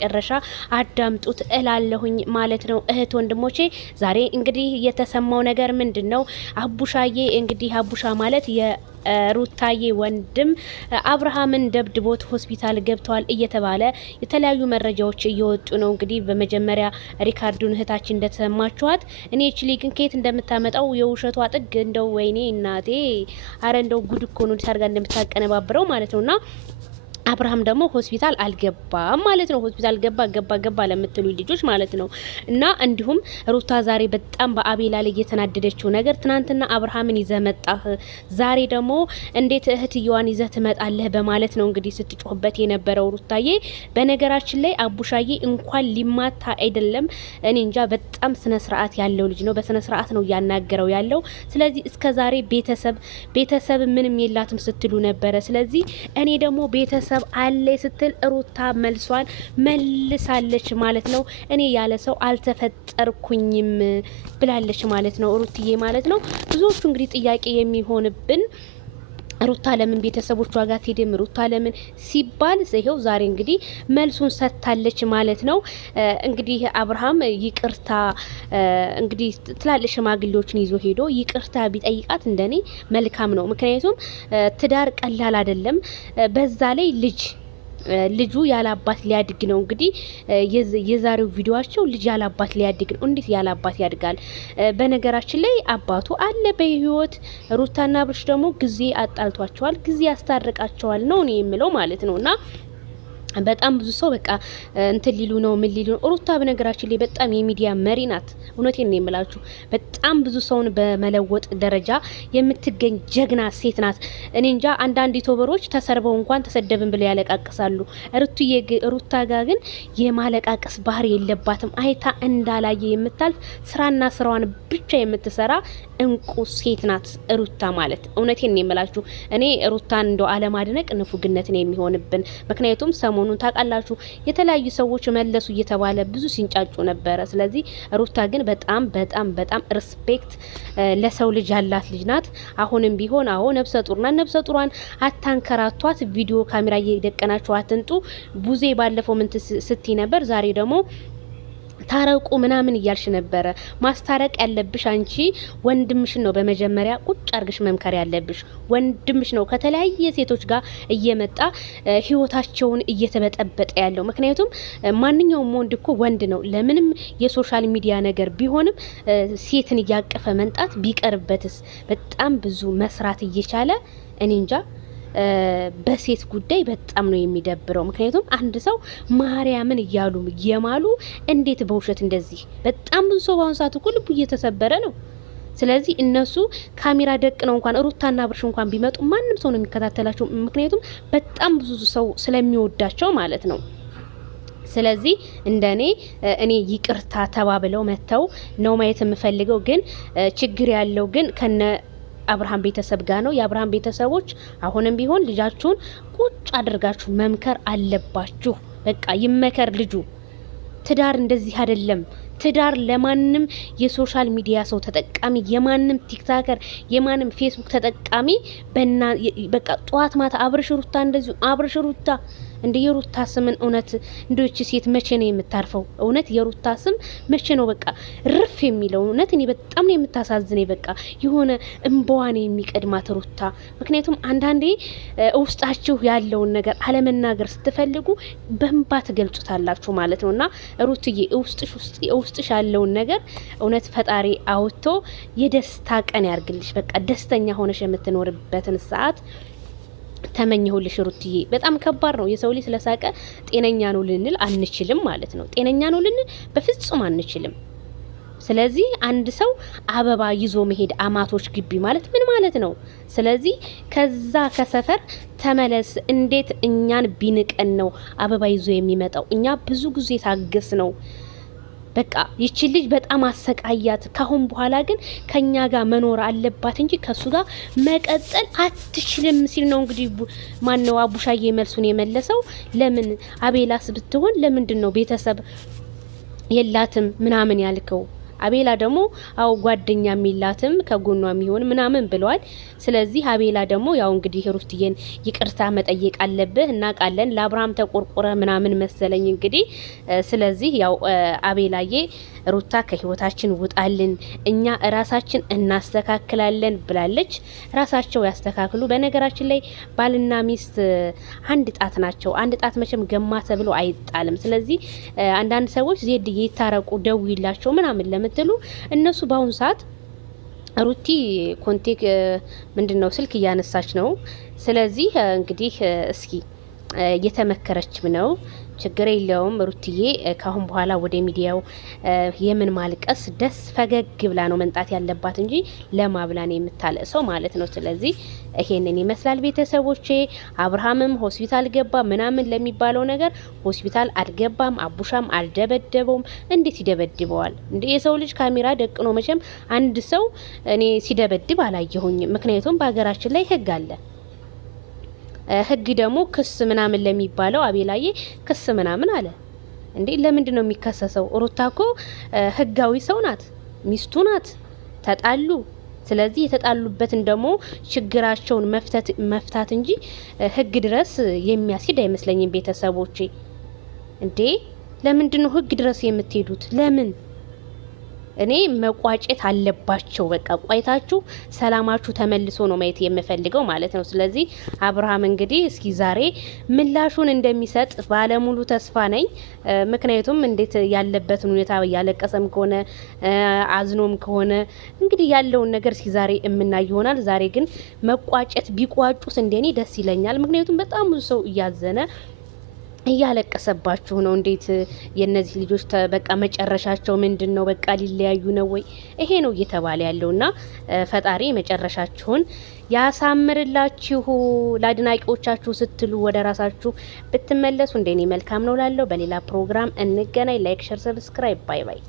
ጨረሻ አዳምጡት እላለሁኝ ማለት ነው። እህት ወንድሞቼ ዛሬ እንግዲህ የተሰማው ነገር ምንድነው? አቡሻዬ እንግዲህ አቡሻ ማለት ሩታዬ ወንድም አብርሃምን ደብድቦት ሆስፒታል ገብቷል እየተባለ የተለያዩ መረጃዎች እየወጡ ነው። እንግዲህ በመጀመሪያ ሪካርዱን እህታችን እንደተሰማችኋት እኔ እቺ ግን ከየት እንደምታመጣው የውሸቷ ጥግ እንደው ወይኔ እናቴ አረ እንደው ጉድ እኮ ነው ታርጋ እንደምታቀነባብረው ማለት ነውና አብርሃም ደግሞ ሆስፒታል አልገባም ማለት ነው። ሆስፒታል ገባ ለምትሉ ልጆች ማለት ነው። እና እንዲሁም ሩታ ዛሬ በጣም በአቤላ ላይ የተናደደችው ነገር ትናንትና አብርሃምን ይዘህ መጣህ፣ ዛሬ ደግሞ እንዴት እህትየዋን ይዘህ ትመጣለህ በማለት ነው እንግዲህ ስትጮህበት የነበረው ሩታዬ። በነገራችን ላይ አቡሻዬ እንኳን ሊማታ አይደለም እኔ እንጃ በጣም ስነ ስርዓት ያለው ልጅ ነው። በስነ ስርዓት ነው እያናገረው ያለው። ስለዚህ እስከ ዛሬ ቤተሰብ ምንም የላትም ስትሉ ነበረ። ስለዚህ እኔ ደግሞ ቤተሰብ አለ ስትል ሩታ መልሷን መልሳለች ማለት ነው። እኔ ያለ ሰው አልተፈጠርኩኝም ብላለች ማለት ነው ሩትዬ ማለት ነው። ብዙዎቹ እንግዲህ ጥያቄ የሚሆንብን ሩታ ለምን ቤተሰቦቿ ጋር ትሄድም? ሩታ ለምን ሲባል ይሄው ዛሬ እንግዲህ መልሱን ሰጥታለች ማለት ነው። እንግዲህ አብርሃም ይቅርታ እንግዲህ ትላልቅ ሽማግሌዎችን ይዞ ሄዶ ይቅርታ ቢጠይቃት እንደኔ መልካም ነው። ምክንያቱም ትዳር ቀላል አይደለም። በዛ ላይ ልጁ ያለ አባት ሊያድግ ነው። እንግዲህ የዛሬው ቪዲዮአቸው ልጅ ያለ አባት ሊያድግ ነው። እንዴት ያለ አባት ያድጋል? በነገራችን ላይ አባቱ አለ በህይወት። ሩታና አብርሽ ደግሞ ጊዜ አጣልቷቸዋል፣ ጊዜ ያስታርቃቸዋል ነው እኔ የምለው ማለት ነውና በጣም ብዙ ሰው በቃ እንትን ሊሉ ነው ምን ሊሉ ነው። ሩታ በነገራችን ላይ በጣም የሚዲያ መሪ ናት። እውነቴን ነው የምላችሁ። በጣም ብዙ ሰውን በመለወጥ ደረጃ የምትገኝ ጀግና ሴት ናት። እኔ እንጃ አንዳንድ ዩቲዩበሮች ተሰርበው እንኳን ተሰደብን ብለው ያለቃቅሳሉ። ሩታ ጋር ግን የማለቃቀስ ባህሪ የለባትም። አይታ እንዳላየ የምታልፍ ስራና ስራዋን ብቻ የምትሰራ እንቁ ሴት ናት ሩታ ማለት። እውነቴን ነው የምላችሁ። እኔ ሩታን እንደው አለማድነቅ ንፉግነት ነው የሚሆንብን። ምክንያቱም ሰሞኑን ታውቃላችሁ የተለያዩ ሰዎች መለሱ እየተባለ ብዙ ሲንጫጩ ነበረ። ስለዚህ ሩታ ግን በጣም ሪስፔክት ለሰው ልጅ ያላት ልጅ ናት። አሁንም ቢሆን ነብሰ ጡሯን አታንከራቷት። ቪዲዮ ካሜራ እየደቀናችሁ አትንጡ። ቡዜ ባለፈው ምን ስትይ ነበር? ዛሬ ደግሞ ታረቁ ምናምን እያልሽ ነበረ። ማስታረቅ ያለብሽ አንቺ ወንድምሽን ነው። በመጀመሪያ ቁጭ አርግሽ መምከር ያለብሽ ወንድምሽ ነው። ከተለያየ ሴቶች ጋር እየመጣ ህይወታቸውን እየተበጠበጠ ያለው። ምክንያቱም ማንኛውም ወንድ እኮ ወንድ ነው። ለምንም የሶሻል ሚዲያ ነገር ቢሆንም ሴትን እያቀፈ መንጣት ቢቀርበትስ? በጣም ብዙ መስራት እየቻለ እኔ እንጃ በሴት ጉዳይ በጣም ነው የሚደብረው። ምክንያቱም አንድ ሰው ማርያምን እየማሉ እንዴት በውሸት እንደዚህ በጣም ብዙ ሰው በአሁኑ ሰዓት እኮ ልቡ እየተሰበረ ነው። ስለዚህ እነሱ ካሜራ ደቅ ነው እንኳን ሩታና አብርሽ እንኳን ቢመጡ ማንም ሰው ነው የሚከታተላቸው። ምክንያቱም በጣም ብዙ ሰው ስለሚወዳቸው ማለት ነው። ስለዚህ እኔ ይቅርታ ተባብለው መተው ነው ማየት የምፈልገው። ግን ችግር ያለው ግን ከነ አብርሃም ቤተሰብ ጋር ነው። የአብርሃም ቤተሰቦች አሁንም ቢሆን ልጃችሁን ቁጭ አድርጋችሁ መምከር አለባችሁ። በቃ ይመከር ልጁ። ትዳር እንደዚህ አይደለም። ትዳር ለማንም የሶሻል ሚዲያ ሰው ተጠቃሚ፣ የማንም ቲክታከር፣ የማንም ፌስቡክ ተጠቃሚ በቃ ጧት ማታ አብርሽ ሩታ እንደዚሁ አብርሽ ሩታ እንደ የሩታ ስምን እውነት እንደውች ሴት መቼ ነው የምታርፈው? እውነት የሩታ ስም መቼ ነው በቃ ርፍ የሚለው? እውነት እኔ በጣም ነው የምታሳዝነኝ። በቃ የሆነ እንባዋን የሚቀድማት ሩታ። ምክንያቱም አንዳንዴ ውስጣችሁ ያለውን ነገር አለመናገር ስትፈልጉ በእንባ ትገልጹታላችሁ ማለት ነውና ሩትዬ ውስጥሽ ያለውን ነገር እውነት ፈጣሪ አውጥቶ የደስታ ቀን ያርግልሽ። በቃ ደስተኛ ሆነሽ የምትኖርበትን ሰዓት ተመኘሁልሽ ሩትዬ። በጣም ከባድ ነው። የሰው ልጅ ስለሳቀ ጤነኛ ነው ልንል አንችልም ማለት ነው። ጤነኛ ነው ልንል በፍጹም አንችልም። ስለዚህ አንድ ሰው አበባ ይዞ መሄድ አማቶች ግቢ ማለት ምን ማለት ነው? ስለዚህ ከዛ ከሰፈር ተመለስ። እንዴት እኛን ቢንቀን ነው አበባ ይዞ የሚመጣው? እኛ ብዙ ጊዜ ታገስ ነው። በቃ ይቺ ልጅ በጣም አሰቃያት። ካሁን በኋላ ግን ከኛ ጋር መኖር አለባት እንጂ ከሱ ጋር መቀጠል አትችልም ሲል ነው እንግዲህ ማነው አቡሻዬ መልሱን የመለሰው። ለምን አቤላስ ብትሆን ለምንድን ነው ቤተሰብ የላትም ምናምን ያልከው? አቤላ ደግሞ አው ጓደኛ የሚላትም ከጎኗ የሚሆን ምናምን ብለዋል። ስለዚህ አቤላ ደግሞ ያው እንግዲህ ሩትዬን ይቅርታ መጠየቅ አለብህ እናውቃለን፣ ለአብርሃም ተቆርቆረ ምናምን መሰለኝ እንግዲህ። ስለዚህ ያው አቤላዬ ሩታ ከህይወታችን ውጣልን፣ እኛ ራሳችን እናስተካክላለን ብላለች። ራሳቸው ያስተካክሉ። በነገራችን ላይ ባልና ሚስት አንድ ጣት ናቸው። አንድ ጣት መቼም ገማ ተብሎ አይጣልም። ስለዚህ አንዳንድ ሰዎች ዜድ ይታረቁ ደውይላቸው ምናምን ለምትሉ እነሱ በአሁኑ ሰዓት ሩቲ ኮንቴክ ምንድነው ስልክ እያነሳች ነው። ስለዚህ እንግዲህ እስኪ እየተመከረችም ነው። ችግር የለውም ሩትዬ፣ ካሁን በኋላ ወደ ሚዲያው የምን ማልቀስ ደስ ፈገግ ብላ ነው መንጣት ያለባት እንጂ ለማብላን የምታለቅሰው ማለት ነው። ስለዚህ ይሄንን ይመስላል ቤተሰቦቼ። አብርሃምም ሆስፒታል ገባ ምናምን ለሚባለው ነገር ሆስፒታል አልገባም፣ አቡሻም አልደበደበውም። እንዴት ይደበድበዋል እንዴ? የሰው ልጅ ካሜራ ደቅኖ መቼም አንድ ሰው እኔ ሲደበድብ አላየሁኝም። ምክንያቱም በሀገራችን ላይ ህግ አለ። ህግ ደግሞ ክስ ምናምን ለሚባለው አቤላዬ ክስ ምናምን አለ እንዴ? ለምንድን ነው የሚከሰሰው? ሩታ እኮ ህጋዊ ሰው ናት፣ ሚስቱ ናት። ተጣሉ። ስለዚህ የተጣሉበትን ደግሞ ችግራቸውን መፍታት እንጂ ህግ ድረስ የሚያስሄድ አይመስለኝም። ቤተሰቦቼ እንዴ ለምንድን ነው ህግ ድረስ የምትሄዱት? ለምን? እኔ መቋጨት አለባቸው። በቃ ቆይታችሁ ሰላማችሁ ተመልሶ ነው ማየት የምፈልገው ማለት ነው። ስለዚህ አብርሃም እንግዲህ እስኪ ዛሬ ምላሹን እንደሚሰጥ ባለሙሉ ተስፋ ነኝ። ምክንያቱም እንዴት ያለበትን ሁኔታ ያለቀሰም ከሆነ አዝኖም ከሆነ እንግዲህ ያለውን ነገር እስኪ ዛሬ የምናይ ይሆናል። ዛሬ ግን መቋጨት ቢቋጩስ እንደኔ ደስ ይለኛል። ምክንያቱም በጣም ብዙ ሰው እያዘነ እያለቀሰባችሁ ነው። እንዴት የነዚህ ልጆች በቃ መጨረሻቸው ምንድን ነው? በቃ ሊለያዩ ነው ወይ? ይሄ ነው እየተባለ ያለውና ፈጣሪ መጨረሻችሁን ያሳምርላችሁ። ለአድናቂዎቻችሁ ስትሉ ወደ ራሳችሁ ብትመለሱ እንደኔ መልካም ነው ላለው። በሌላ ፕሮግራም እንገናኝ። ላይክ፣ ሸር፣ ሰብስክራይብ። ባይ ባይ።